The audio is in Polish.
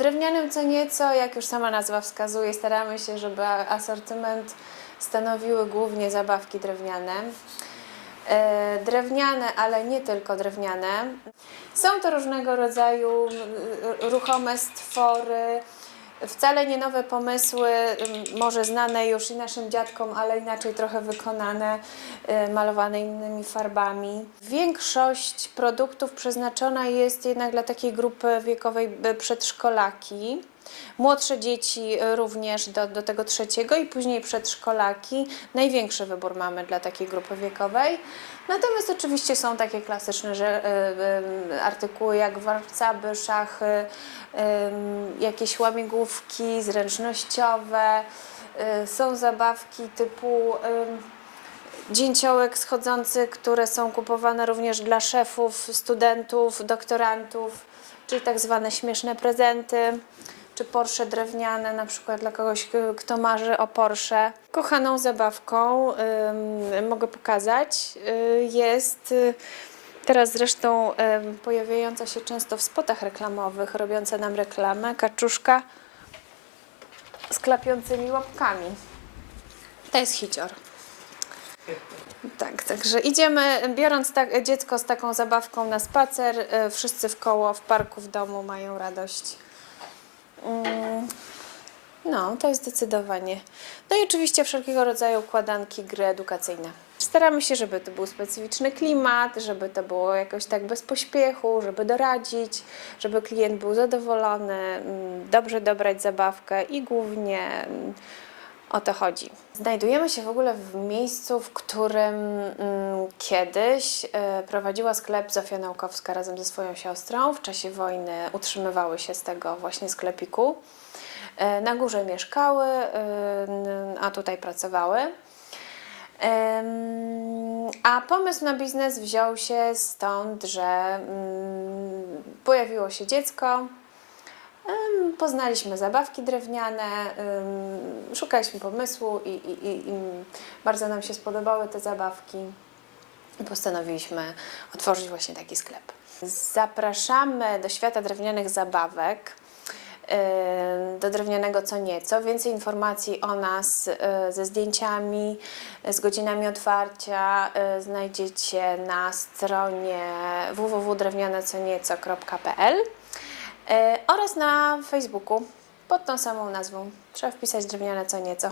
drewnianym co nieco, jak już sama nazwa wskazuje, staramy się, żeby asortyment stanowiły głównie zabawki drewniane. E, Drewniane, ale nie tylko drewniane. Są to różnego rodzaju ruchome stwory, wcale nie nowe pomysły, może znane już i naszym dziadkom, ale inaczej trochę wykonane, y, malowane innymi farbami. Większość produktów przeznaczona jest jednak dla takiej grupy wiekowej y, przedszkolaki. Młodsze dzieci y, również do, do tego trzeciego i później przedszkolaki. Największy wybór mamy dla takiej grupy wiekowej. Natomiast oczywiście są takie klasyczne że, y, y, artykuły jak warcaby, szachy, ym, jakieś łamigłówki zręcznościowe. Y, Są zabawki typu ym, dzięciołek schodzący, które są kupowane również dla szefów, studentów, doktorantów, czyli tak zwane śmieszne prezenty, czy Porsche drewniane, na przykład dla kogoś, kto marzy o Porsche. Kochaną zabawką, mogę pokazać, y, jest y, teraz zresztą pojawiająca się często w spotach reklamowych, robiąca nam reklamę, kaczuszka z klapiącymi łapkami. To jest hicior. Tak, także idziemy, biorąc dziecko z taką zabawką na spacer, y, wszyscy w koło w parku w domu mają radość. No, to jest zdecydowanie. No i oczywiście wszelkiego rodzaju układanki, gry edukacyjne. Staramy się, żeby to był specyficzny klimat, żeby to było jakoś tak bez pośpiechu, żeby doradzić, żeby klient był zadowolony, mm, dobrze dobrać zabawkę i głównie mm, o to chodzi. Znajdujemy się w ogóle w miejscu, w którym mm, kiedyś e, prowadziła sklep Zofia Naukowska razem ze swoją siostrą. W czasie wojny utrzymywały się z tego właśnie sklepiku. E, na górze mieszkały, e, a tutaj pracowały. A pomysł na biznes wziął się stąd, że mm, pojawiło się dziecko, Poznaliśmy zabawki drewniane, szukaliśmy pomysłu i, i, i, i bardzo nam się spodobały te zabawki. I postanowiliśmy otworzyć właśnie taki sklep. Zapraszamy do świata drewnianych zabawek, do drewnianego co nieco. Więcej informacji o nas e, ze zdjęciami, z godzinami otwarcia e, znajdziecie na stronie www.drewnianeconieco.pl e, oraz na Facebooku pod tą samą nazwą. Trzeba wpisać drewniane co nieco.